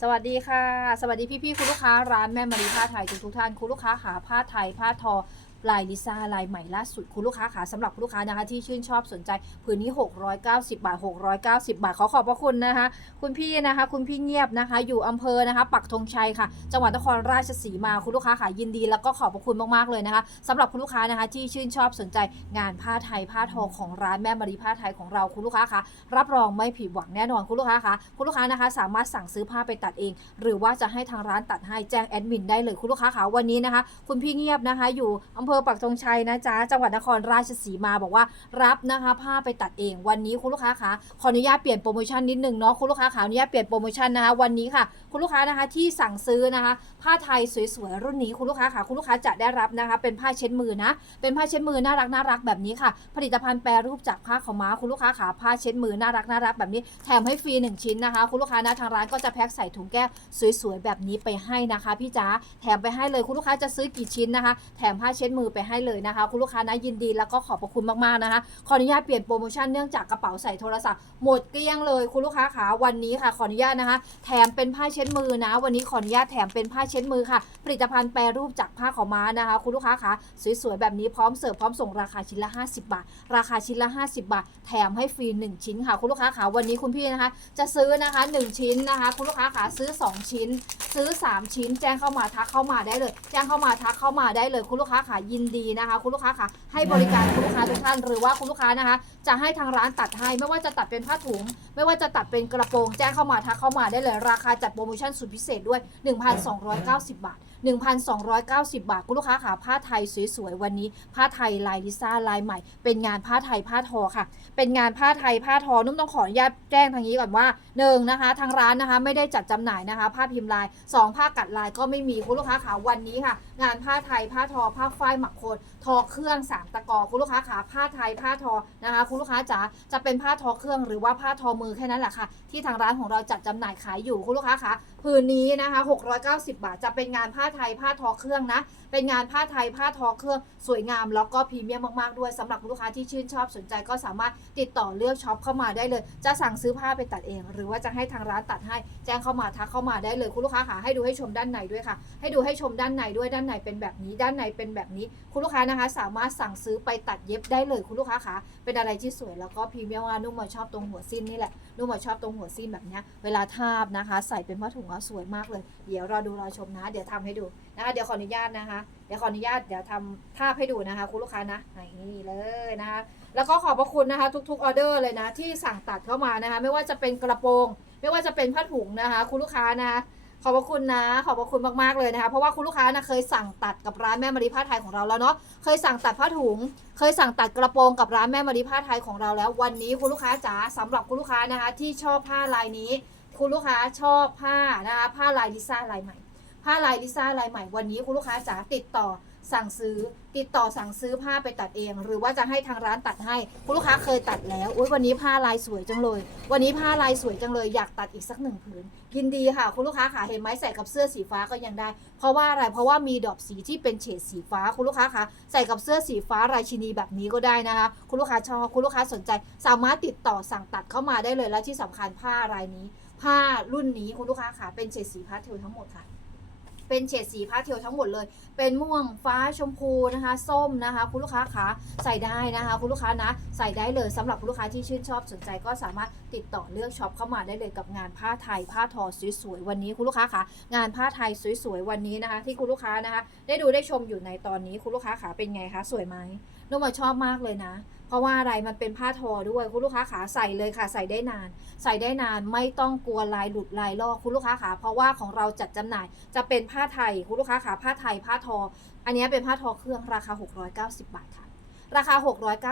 สวัสดีค่ะ สวัสดีพี่ๆคุณลูกค้าร้านแม่มารีผ้าไทยทุกทุกท่านคุณลูกค้าหาผ้าไทยผ้าทอ ลายลิซ่าลายใหม่ล่าสุดคุณลูกค้าขาสำหรับคุณลูกค้านะคะที่ชื่นชอบสนใจผืนนี้ 690 บาท 690 บาท ขอขอบพระคุณนะคะ คุณพี่นะคะ คุณพี่เงียบนะคะ อยู่อำเภอนะคะ ปักธงชัยค่ะ จังหวัดนครราชสีมาคุณลูกค้าค่ะยินดีแล้วก็ขอบพระคุณมากๆเลยนะคะสำหรับคุณลูกค้านะคะที่ชื่นชอบสนใจงานผ้าไทยผ้าทองของร้านแม่มารีผ้าไทยของเราคุณลูกค้าคะรับรองไม่ผิดหวังแน่นอนคุณลูกค้าคะคุณลูกค้านะคะ สามารถสั่งซื้อผ้าไปตัดเอง หรือว่าจะให้ทางร้านตัดให้แจ้งแอดมินได้เลยคุณลูกค้าคะวันนี้นะคะ คุณพี่เงียบนะคะ อยู่อำเภอปักธงชัยนะจ๊ะจังหวัดนครราชสีมาบอกว่ารับนะคะผ้าไปตัดเองวันนี้คุณลูกค้าคะขออนุญาตเปลี่ยนโปรโมชั่นนิดนึงเนาะคุณลูกค้าขออนุญาตเปลี่ยนโปรโมชั่นนะคะวันนี้ค่ะ คุณลูกค้านะคะที่สั่งซื้อนะคะ ผ้าไทยสวยๆรุ่นนี้คุณลูกค้าค่ะคุณลูกค้าจะได้รับนะคะ เป็นผ้าเช็ดมือนะ เป็นผ้าเช็ดมือน่ารักน่ารักแบบนี้ค่ะ ผลิตภัณฑ์แปรรูปจากผ้าขาวม้าคุณลูกค้าขาผ้าเช็ดมือน่ารักน่ารักแบบนี้แถมให้ฟรีหนึ่งชิ้นนะคะ คุณลูกค้านะทางร้านก็จะแพ็คใส่ถุงแก้วสวยๆแบบนี้ไปให้นะคะ พี่จ๋าแถมไปให้เลยคุณลูกค้าจะซื้อกี่ชิ้นนะคะ แถมผ้าเช็ดมือไปให้เลยนะคะ คุณลูกค้านะยินดีแล้วก็ขอบพระคุณมากๆนะคะ ขออนุญาตเปลี่ยนโปรโมชั่นเนื่องจากกระเป๋าใส่โทรศัพท์หมดเกลี้ยงเลยคุณลูกค้าขาวันนี้ค่ะขออนุญาตนะคะ แถมเป็นผ้าเช็ดมือนะ วันนี้ขออนุญาตแถมเป็นผ้าเช็ดมือค่ะ ผลิตภัณฑ์แปรรูปจากผ้าขาวม้านะคะ คุณลูกค้าคะสวยๆแบบนี้พร้อมเสิร์ฟพร้อมส่งราคาชิ้นละ 50 บาท ราคาชิ้นละ 50 บาท แถมให้ฟรี1 ชิ้นค่ะ คุณลูกค้าขาวันนี้คุณพี่นะคะ จะซื้อนะคะ 1 ชิ้นนะคะ คุณลูกค้าขาซื้อ 2 ชิ้น ซื้อ 3 ชิ้น แจ้งเข้ามาทักเข้ามาได้เลย แจ้งเข้ามาทักเข้ามาได้เลยคุณลูกค้าขายินดีนะคะ คุณลูกค้าคะให้บริการคุณลูกค้าทุกท่านหรือว่าคุณลูกค้านะคะ จะให้ทางร้านตัดให้ไม่ว่าจะตัดเป็นผ้าถุง ไม่ว่าจะตัดเป็นกระโปรงแจ้งเข้ามาทักเข้ามาได้เลยราคาจัดโปรโมชั่นสุดพิเศษด้วย 1,290 บาท 1,290 บาท คุณลูกค้าขาผ้าไทยสวยๆ วันนี้ ผ้าไทยลายลิซ่าลายใหม่ เป็นงานผ้าไทยผ้าทอค่ะ เป็นงานผ้าไทยผ้าทอ นุ่มต้องขออนุญาตแจ้งทางนี้ก่อนว่าหนึ่งนะคะ ทางร้านนะคะ ไม่ได้จัดจำหน่ายนะคะ ผ้าพิมพ์ลายสองผ้ากัดลายก็ไม่มี คุณลูกค้าขาวันนี้ค่ะ งานผ้าไทยผ้าทอ ผ้าฝ้ายหมักโคนทอเครื่องสามตะกอ คุณลูกค้าขาผ้าไทยผ้าทอนะคะ คุณลูกค้าจ๋า จะเป็นผ้าทอเครื่องหรือว่าผ้าทอมือแค่นั้นแหละค่ะ ที่ทางร้านของเราจัดจำหน่ายขายอยู่ คุณลูกค้าคะผืนนี้นะคะ 690 บาท จะเป็นงานผ้าไทยผ้าทอเครื่องนะ เป็นงานผ้าไทยผ้าทอเครื่องสวยงามแล้วก็พรีเมียมมากๆด้วยสำหรับลูกค้าที่ชื่นชอบสนใจก็สามารถติดต่อเลือกช็อปเข้ามาได้เลย จะสั่งซื้อผ้าไปตัดเอง หรือว่าจะให้ทางร้านตัดให้แจ้งเข้ามาทักเข้ามาได้เลยคุณลูกค้าค่ะให้ดูให้ชมด้านในด้วยค่ะ ให้ดูให้ชมด้านในด้วยด้านในเป็นแบบนี้ด้านในเป็นแบบนี้ คุณลูกค้านะคะ สามารถสั่งซื้อไปตัดเย็บได้เลยคุณลูกค้าคะเป็นอะไรที่สวยแล้วก็พรีเมียมมานุ่มมาชอบตรงหัวสิ้นนี่แหละนุ่มมาชอบตรงหัวสิ้นแบบนี้เวลาทาบนะคะ ใส่เป็นผ้าถุงก็สวยมากเลย เดี๋ยวรอดูรอชมนะ เดี๋ยวทำให้ดูนะคะเดี๋ยวขออนุญาตนะคะ เดี๋ยวขออนุญาตเดี๋ยวทำทาบให้ดูนะคะคุณลูกค้านะนี่เลยนะคะแล้วก็ขอบพระคุณนะคะ ทุกๆออเดอร์เลยนะที่สั่งตัดเข้ามานะคะ ไม่ว่าจะเป็นกระโปรง ไม่ว่าจะเป็นผ้าถุงนะคะ คุณลูกค้านะคะขอบพระคุณนะ ขอบพระคุณมากๆเลยนะคะ เพราะว่าคุณลูกค้านะเคยสั่งตัดกับร้านแม่มารีผ้าไทยของเราแล้วเนาะ เคยสั่งตัดผ้าถุง เคยสั่งตัดกระโปรงกับร้านแม่มารีผ้าไทยของเราแล้ว วันนี้คุณลูกค้าจ๋าสำหรับคุณลูกค้านะคะ ที่ชอบผ้าลายนี้ คุณลูกค้าชอบผ้านะคะผ้าลายลิซ่าลายใหม่ ผ้าลายลิซ่าลายใหม่วันนี้คุณลูกค้าจ๋าติดต่อสั่งซื้อ ติดต่อสั่งซื้อผ้าไปตัดเอง หรือว่าจะให้ทางร้านตัดให้ คุณลูกค้าเคยตัดแล้วอุ้ยวันนี้ผ้าลายสวยจังเลย วันนี้ผ้าลายสวยจังเลยอยากตัดอีกสักหนึ่งผืนยินดีค่ะ คุณลูกค้าขาเห็นไหมใส่กับเสื้อสีฟ้าก็ยังได้ เพราะว่าอะไรเพราะว่ามีดอกสีที่เป็นเฉดสีฟ้าคุณลูกค้าคะใส่กับเสื้อสีฟ้าราชินีแบบนี้ก็ได้นะคะ คุณลูกค้าชอบคุณลูกค้าสนใจ สามารถติดต่อสั่งตัดเข้ามาได้เลยและที่สำคัญผ้ารายนี้ ผ้ารุ่นนี้คุณลูกค้าขาเป็นเฉดสีพาสเทลทั้งหมดค่ะ เป็นเฉดสีพาสเทลทั้งหมดเลย เป็นม่วงฟ้าชมพูนะคะ ส้มนะคะ คุณลูกค้าขาใส่ได้นะคะ คุณลูกค้านะ ใส่ได้เลยสำหรับคุณลูกค้าที่ชื่นชอบสนใจก็สามารถติดต่อเลือกช็อปเข้ามาได้เลยกับงานผ้าไทยผ้าทอสวยๆวันนี้คุณลูกค้าขางานผ้าไทยสวยๆวันนี้นะคะ ที่คุณลูกค้านะคะ ได้ดูได้ชมอยู่ในตอนนี้คุณลูกค้าขาเป็นไงคะสวยไหมนุ่มชอบมากเลยนะ ราะว่าอะไรมันเป็นผ้าทอด้วยคุณลูกค้าขาใส่เลยค่ะ ใส่ได้นาน ใส่ได้นานไม่ต้องกลัวลายหลุดลายลอกคุณลูกค้าขาเพราะว่าของเราจัดจำหน่าย จะเป็นผ้าไทยคุณลูกค้าขาผ้าไทยผ้าทอ อันนี้เป็นผ้าทอเครื่องราคา 690 บาทค่ะ ราคา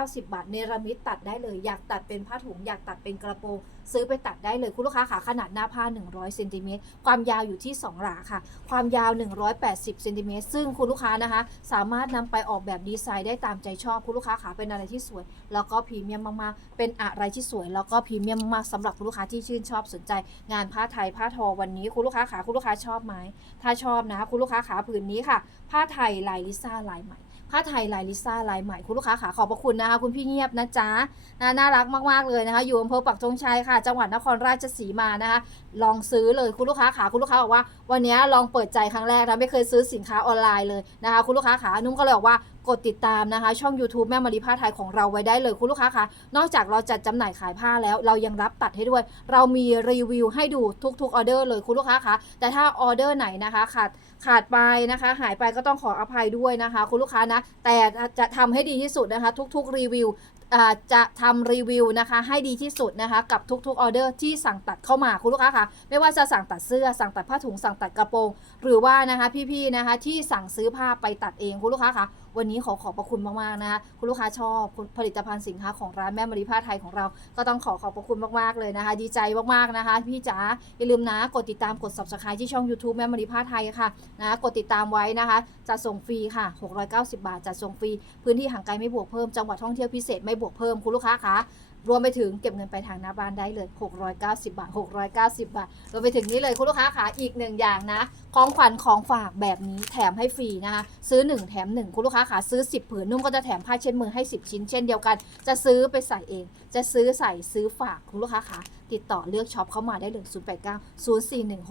690 บาท เนรมิตตัดได้เลย อยากตัดเป็นผ้าถุง อยากตัดเป็นกระโปรง ซื้อไปตัดได้เลย คุณลูกค้าขาขนาดหน้าผ้า 100เซนติเมตร ความยาวอยู่ที่ 2 หลาค่ะ ความยาว 180เซนติเมตร ซึ่งคุณลูกค้านะคะ สามารถนำไปออกแบบดีไซน์ได้ตามใจชอบ คุณลูกค้าขาเป็นอะไรที่สวย แล้วก็พรีเมียมมากๆ เป็นอะไรที่สวย แล้วก็พรีเมียมมากๆสำหรับคุณลูกค้าที่ชื่นชอบสนใจ งานผ้าไทย ผ้าทอวันนี้ คุณลูกค้าขาคุณลูกค้าชอบไหม ถ้าชอบนะ คุณลูกค้าขาผืนนี้ค่ะ ผ้าไทยลายลิซ่าลายใหม่ ผ้าไทยลายลิซ่าลายใหม่คุณลูกค้าขาขอบพระคุณนะคะ คุณพี่เงียบนะจ๊ะน,น่ารักมากๆเลยนะคะ อยู่อำเภอปักธงชัยค่ะ จังหวัดนครราชสีมานะคะ ลองซื้อเลยคุณลูกค้าขาคุณลูกค้าบอกว่า วันนี้ลองเปิดใจครั้งแรกนะไม่เคยซื้อสินค้าออนไลน์เลยนะคะ คุณลูกค้าขานุ่มก็เลยบอกว่ากดติดตามนะคะ ช่อง YouTube แม่มารีผ้าไทยของเราไว้ได้เลยคุณลูกค้าคะนอกจากเราจัดจำหน่ายขายผ้าแล้ว เรายังรับตัดให้ด้วย เรามีรีวิวให้ดูทุกๆออเดอร์เลยคุณลูกค้าคะแต่ถ้าออเดอร์ไหนนะคะขาด ขาดไปนะคะ หายไปก็ต้องขออภัยด้วยนะคะ คุณลูกค้านะ แต่จะทำให้ดีที่สุดนะคะ ทุกๆรีวิวจะทำรีวิวนะคะให้ดีที่สุดนะคะกับทุกๆออเดอร์ที่สั่งตัดเข้ามาคุณลูกค้าคะไม่ว่าจะสั่งตัดเสื้อสั่งตัดผ้าถุงสั่งตัดกระโปรง หรือว่านะคะพี่ๆนะคะที่สั่งซื้อผ้าไปตัดเองคุณลูกค้าคะวันนี้ขอขอบพระคุณมากๆนะคะคุณลูกค้าชอบผลิตภัณฑ์สินค้าของร้านแม่มารีผ้าไทยของเรา ก็ต้องขอขอบพระคุณมากๆเลยนะคะ ดีใจมากๆนะคะ พี่จ๋าอย่าลืมนะกดติดตามกด subscribe ที่ช่อง YouTube แม่มารีผ้าไทยค่ะนะกดติดตามไว้นะคะจะส่งฟรีค่ะ 690 บาทจะส่งฟรีพื้นที่ห่างไกลไม่บวกเพิ่มจังหวัดท่องเที่ยวพิเศษไม่บวกเพิ่มคุณลูกค้าคะ รวมไปถึงเก็บเงินไปทางหน้าบ้านได้เลย 690 บาท 690 บาท รวมไปถึงนี้เลยคุณลูกค้าคะอีกหนึ่งอย่างนะ ของขวัญของฝากแบบนี้แถมให้ฟรีนะคะ ซื้อ 1 แถม 1 คุณลูกค้าคะซื้อ 10 ผืนนุ่มก็จะแถมผ้าเช็ดมือให้ 10 ชิ้นเช่นเดียวกัน จะซื้อไปใส่เอง จะซื้อใส่ซื้อฝากคุณลูกค้าคะติดต่อเลือกช็อปเข้ามาได้เลย089 041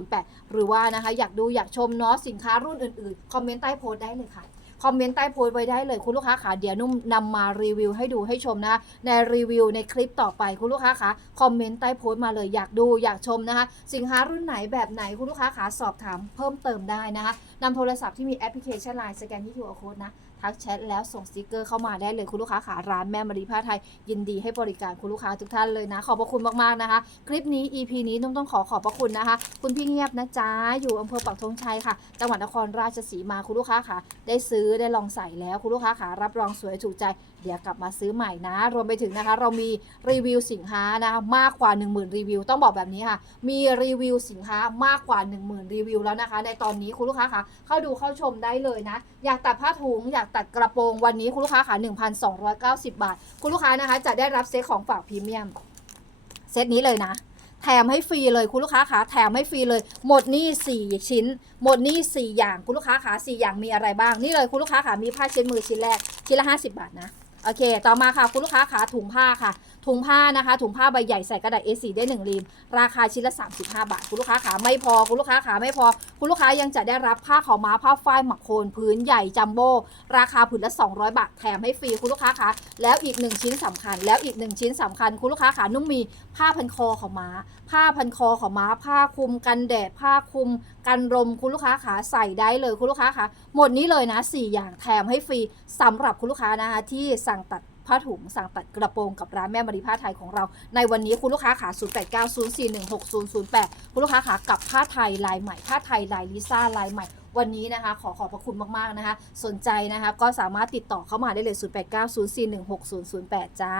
6008 หรือว่านะคะอยากดูอยากชมเนาะสินค้ารุ่นอื่นๆ คอมเมนต์ใต้โพสต์ได้เลยค่ะ คอมเมนต์ใต้โพสต์ไว้ได้เลยคุณลูกค้าขาเดี๋ยวนุ่มนำมารีวิวให้ดูให้ชมนะ ในรีวิวในคลิปต่อไปคุณลูกค้าขาคอมเมนต์ใต้โพสต์มาเลยอยากดูอยากชมนะคะ สินค้ารุ่นไหนแบบไหนคุณลูกค้าขาสอบถามเพิ่มเติมได้นะคะนำโทรศัพท์ที่มีแอปพลิเคชันไลน์สแกนที่ QR code นะ ทักแชทแล้วส่งสติกเกอร์เข้ามาได้เลยคุณลูกค้าขาร้านแม่มารีผ้าไทย ยินดีให้บริการคุณลูกค้าทุกท่านเลยนะ ขอบพระคุณมากๆนะคะ คลิปนี้ EP นี้นุ่มต้องขอขอบพระคุณนะคะ คุณพี่เงียบนะจ๊ะอยู่อำเภอปักธงชัยค่ะจังหวัดนครราชสีมาคุณลูกค้าขาได้ซื้อได้ลองใส่แล้วคุณลูกค้าขารับรองสวยถูกใจเดี๋ยวกลับมาซื้อใหม่นะ รวมไปถึงนะคะ เรามีรีวิวสินค้านะคะมากกว่า 10,000 รีวิว ต้องบอกแบบนี้ค่ะ มีรีวิวสินค้ามากกว่า 10,000 รีวิวแล้วนะคะ ในตอนนี้คุณลูกค้าคะเข้าดูเข้าชมได้เลยนะ อยากตัดผ้าถุง อยากตัดกระโปรงวันนี้คุณลูกค้าค่ะ1,290 บาท คุณลูกค้านะคะ จะได้รับเซตของฝากพรีเมียมเซตนี้เลยนะแถมให้ฟรีเลยคุณลูกค้าขาแถมให้ฟรีเลย หมดนี่4ชิ้น หมดนี่4อย่างคุณลูกค้าขา4อย่างมีอะไรบ้างนี่เลยคุณลูกค้าขามีผ้าเช็ดมือชิ้นแรกชิ้นละ 50 บาทนะ โอเค ต่อมาค่ะคุณลูกค้าขาถุงผ้าค่ะ ถุงผ้านะคะ ถุงผ้าใบใหญ่ใส่กระดาษ A4 ได้1รีมราคาชิ้นละ 35 บาท คุณลูกค้าขาไม่พอ คุณลูกค้าขาไม่พอ คุณลูกค้ายังจะได้รับผ้าขาวม้าผ้าฝ้ายหมักโคนพื้นใหญ่จัมโบ้ราคาผืนละ 200 บาทแถมให้ฟรีคุณลูกค้าขาแล้วอีก 1 ชิ้นสำคัญ แล้วอีก 1 ชิ้นสำคัญ คุณลูกค้าขานุ่มมีผ้าพันคอขาวม้า ผ้าพันคอขาวม้า ผ้าคลุมกันแดดผ้าคลุมกันลมคุณลูกค้าขาใส่ได้เลยคุณลูกค้าขาหมดนี้เลยนะ 4 อย่างแถมให้ฟรีสำหรับคุณลูกค้านะคะที่สั่งตัดผ้าถุงสั่งตัดกระโปรงกับร้านแม่มารีผ้าไทยของเรา ในวันนี้คุณลูกค้าขา 0890416008 คุณลูกค้าขากับผ้าไทยลายใหม่ผ้าไทยลายลิซ่าลายใหม่วันนี้นะคะขอขอบพระคุณมาก ๆ นะคะ สนใจนะคะก็สามารถติดต่อเข้ามาได้เลย 0890416008 จ้า